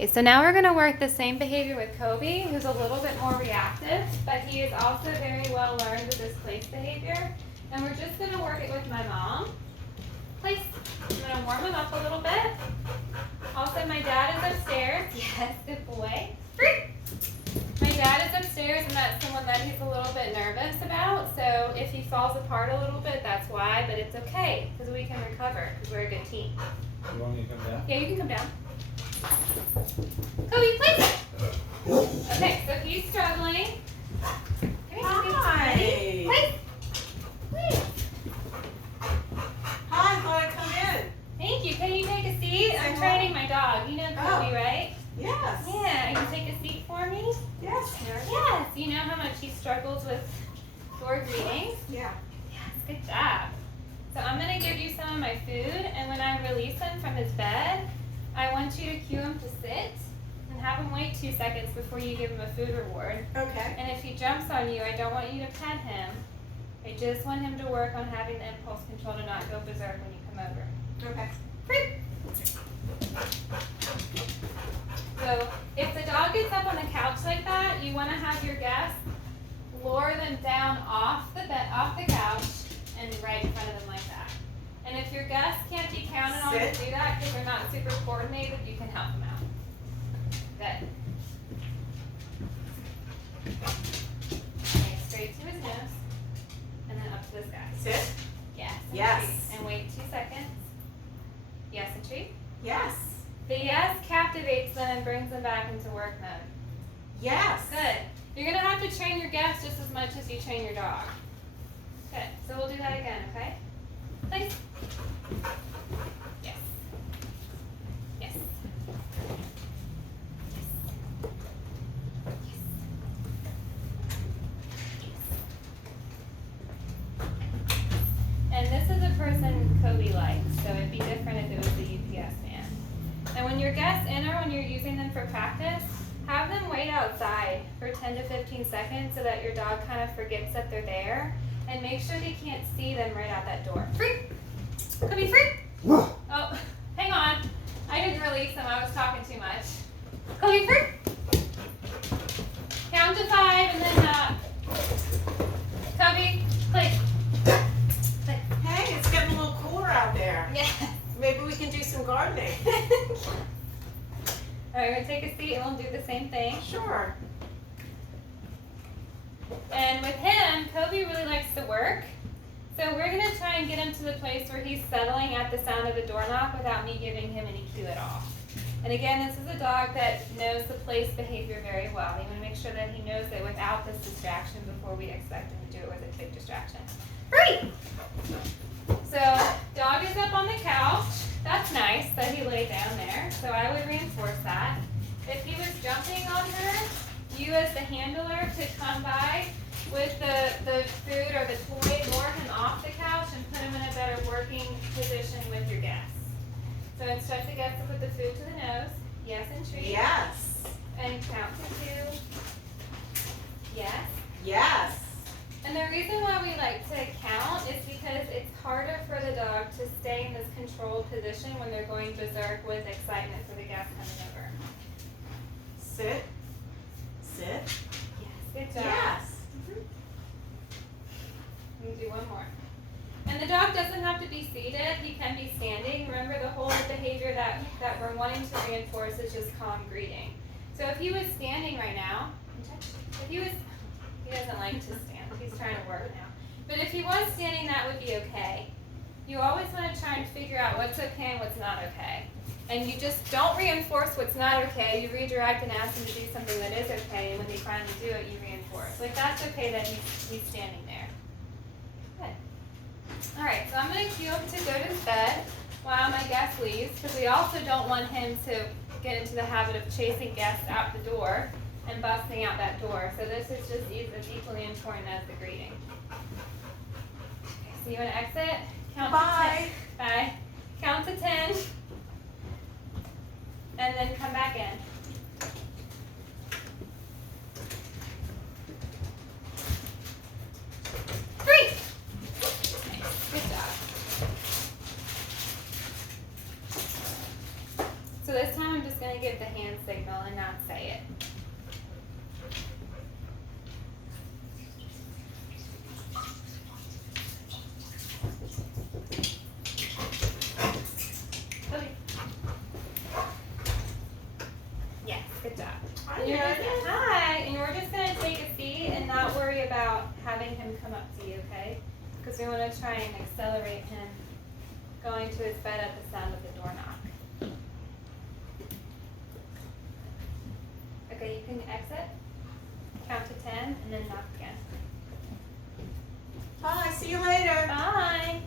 Okay, so now we're going to work the same behavior with Kobe, who's a little bit more reactive, but he is also very well learned with this place behavior. And we're just going to work it with my mom. Place. I'm going to warm him up a little bit. Also, my dad is upstairs. Yes, good boy. Free. My dad is upstairs, and that's someone that he's a little bit nervous about. So if he falls apart a little bit, that's why, but it's okay, because we can recover, because we're a good team. You want me to come down? Yeah, you can come down. Kobe, please. Okay, so he's struggling. Hi. Please. Please. Hi, thought I'd come in. Thank you. Can you take a seat? I'm training my dog. You know Kobe, right? Yes. Yeah. Can you take a seat for me? Yes. Yes. You know how much he struggles with door greetings? Yeah. Yes. Good job. So I'm going to give you some of my food, and when I release him from his bed, I want you to cue him to sit and have him wait 2 seconds before you give him a food reward. Okay. And if he jumps on you, I don't want you to pet him. I just want him to work on having the impulse control to not go berserk when you come over. Okay. Free. So if the dog gets up on the couch like that, you want to have your guests lower them down off the bed, off the couch, and right in front of them like that. And if your guests can't be counted on to do that because they're not super coordinated, you can help them out. Good. Okay, straight to his nose, and then up to the sky. Sit. Yes. And Yes. treat. And wait 2 seconds. Yes, and treat. Yes. The yes captivates them and brings them back into work mode. Yes. Good. You're going to have to train your guests just as much as you train your dog. Good. So we'll do that again, okay? Please. Yes. Yes. And this is a person Kobe likes, so it'd be different if it was the UPS man. And when your guests enter, when you're using them for practice, have them wait outside for 10 to 15 seconds so that your dog kind of forgets that they're there. And make sure they can't see them right out that door. Free! Kobe, free! Oh, hang on. I didn't release them. I was talking too much. Kobe, free! Count to 5 and then knock. Kobe, please. Hey, it's getting a little cooler out there. Yeah. Maybe we can do some gardening. All right, we're going to take a seat and we'll do the same thing. Sure. And with him, Kobe really likes to work. So we're going to try and get him to the place where he's settling at the sound of a door knock without me giving him any cue at all. And again, this is a dog that knows the place behavior very well. You want to make sure that he knows it without this distraction before we expect him to do it with a big distraction. Free! So dog is up on the couch. That's nice that he laid down there. So I would reinforce that. If he was jumping on her, you as the handler could come by with the food or the toy, lure him off the couch and put him in a better working position with your guests. So instruct the guests to put the food to the nose. Yes, and treat. Yes. And count to 2. Yes. Yes. And the reason why we like to count is because it's harder for the dog to stay in this controlled position when they're going berserk with excitement for the guests coming over. Sit. Sit. Yes, good job. Yes. Let me do one more. And the dog doesn't have to be seated. He can be standing. Remember, the whole behavior that we're wanting to reinforce is just calm greeting. So if he was standing right now, he doesn't like to stand. He's trying to work now. But if he was standing, that would be okay. You always want to try and figure out what's okay and what's not okay. And you just don't reinforce what's not okay. You redirect and ask him to do something that is okay. And when they finally do it, you reinforce. Like, that's okay that he's standing there. Good. All right, so I'm going to cue him to go to his bed while my guest leaves, because we also don't want him to get into the habit of chasing guests out the door and busting out that door. So this is just as equally important as the greeting. Okay, so you want to exit? Count Bye. To 10. Bye. Count to 10. And then come back in. Three. Good job. So this time I'm just just going to give the hand signal and not say it. Okay. Yes, good job. Hi, And you're just, Meredith. hi, and we're just going to take a seat and not worry about having him come up to you, okay? Because we want to try and accelerate him going to his bed at the sound of the door knock. Okay, you can exit, count to 10, and then knock again. Bye, see you later. Bye.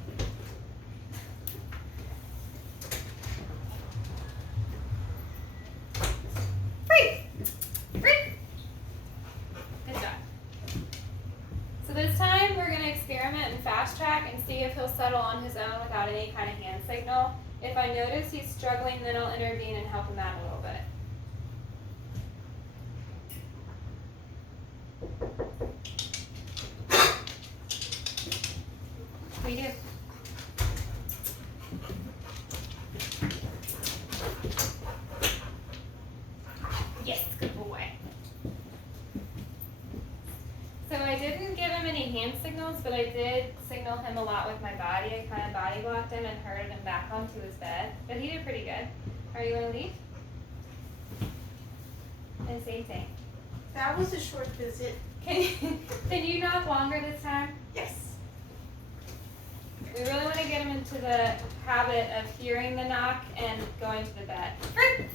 Free. Free. Good job. So this time we're going to experiment and fast track and see if he'll settle on his own without any kind of hand signal. If I notice he's struggling, then I'll intervene and help him out a little bit. We do. Yes, good boy. So I didn't give him any hand signals, but I did signal him a lot with my body. I kind of body blocked him and herded him back onto his bed. But he did pretty good. Are you going to leave? And same thing. That was a short visit. Can you knock longer this time? Yes. We really want to get him into the habit of hearing the knock and going to the bed. Free.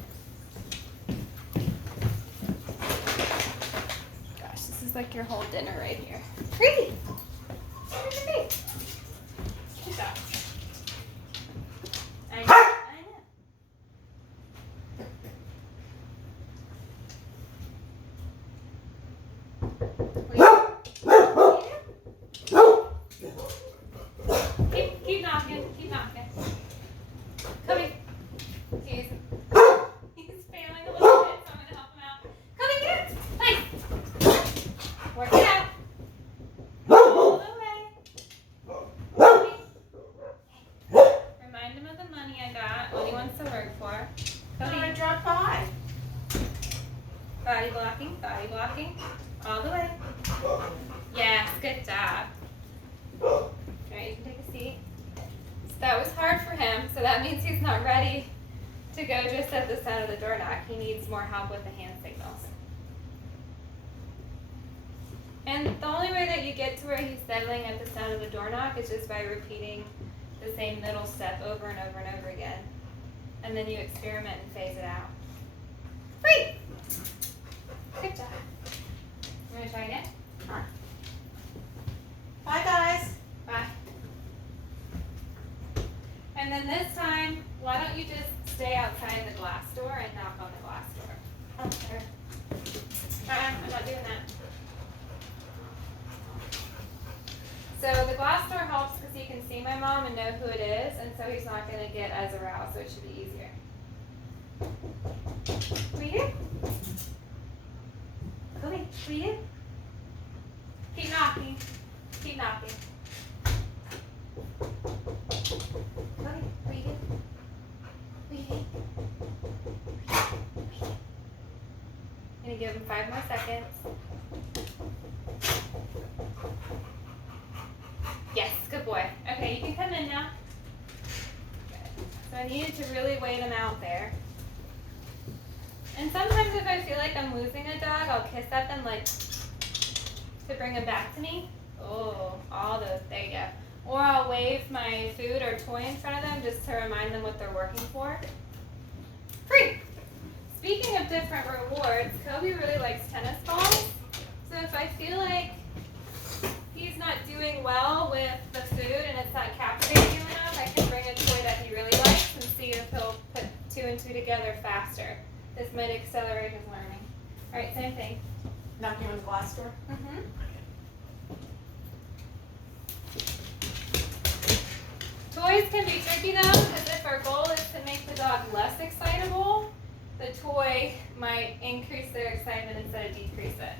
Gosh, this is like your whole dinner right here. Free. Free. Good job. I know. Keep knocking. Keep knocking. Come here. He's failing a little bit, so I'm going to help him out. Come and get it. Nice. Work it out. All the way. Remind him of the money I got, what he wants to work for. When I Cody, dropped by. body blocking. All the way. Yes, good job. Alright, you can take a seat. So that was hard for him, so that means he's not ready to go just at the sound of the door knock. He needs more help with the hand signals. And the only way that you get to where he's settling at the sound of the door knock is just by repeating the same middle step over and over and over again. And then you experiment and phase it out. Free! Good job. You want to try again? Alright. Bye, guys. Bye. And then this time, why don't you just stay outside the glass door and knock on the glass door? Oh, there. I'm not doing that. So the glass door helps because he can see my mom and know who it is, and so he's not going to get as aroused, so it should be easier. Read it. Chloe, read it. Keep knocking. Keep knocking. Chloe, read it. Read it. Gonna give him 5 more seconds. Yes, good boy. Okay, you can come in now. Good. So I needed to really wait him out there. And sometimes if I feel like I'm losing a dog, I'll kiss at them like to bring them back to me. Oh, all those, there you go. Or I'll wave my food or toy in front of them just to remind them what they're working for. Free! Speaking of different rewards, Kobe really likes tennis balls. So if I feel like he's not doing well with the food and it's not captivating him enough, I can bring a toy that he really likes and see if he'll put 2 and 2 together faster. This might accelerate his learning. All right, same thing. Knocking on the glass door. Mm-hmm. Toys can be tricky though, because if our goal is to make the dog less excitable, the toy might increase their excitement instead of decrease it.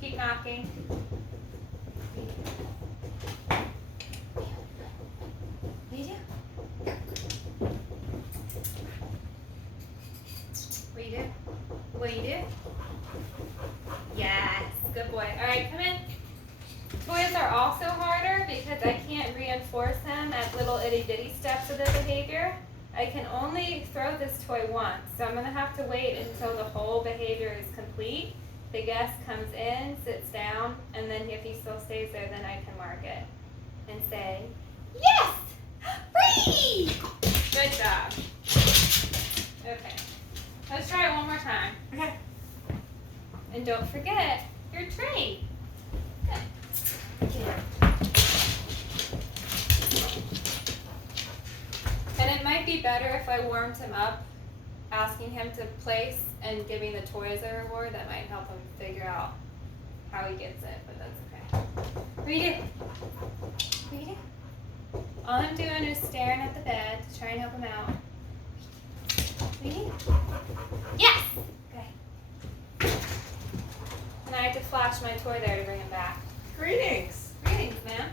Keep knocking. are also harder because I can't reinforce him at little itty bitty steps of the behavior. I can only throw this toy once, so I'm going to have to wait until the whole behavior is complete. The guest comes in, sits down, and then if he still stays there, then I can mark it and say, yes! Free! Good job. Okay. Let's try it one more time. Okay. And don't forget your treat. Good. And it might be better if I warmed him up, asking him to place and giving the toy as a reward. That might help him figure out how he gets it, but that's okay. Read it. Read it. All I'm doing is staring at the bed to try and help him out. Read it. Yes! Okay. And I have to flash my toy there to bring him back. Greetings. Greetings, ma'am.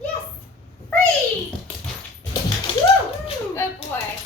Yes! Free! Woo! Good boy.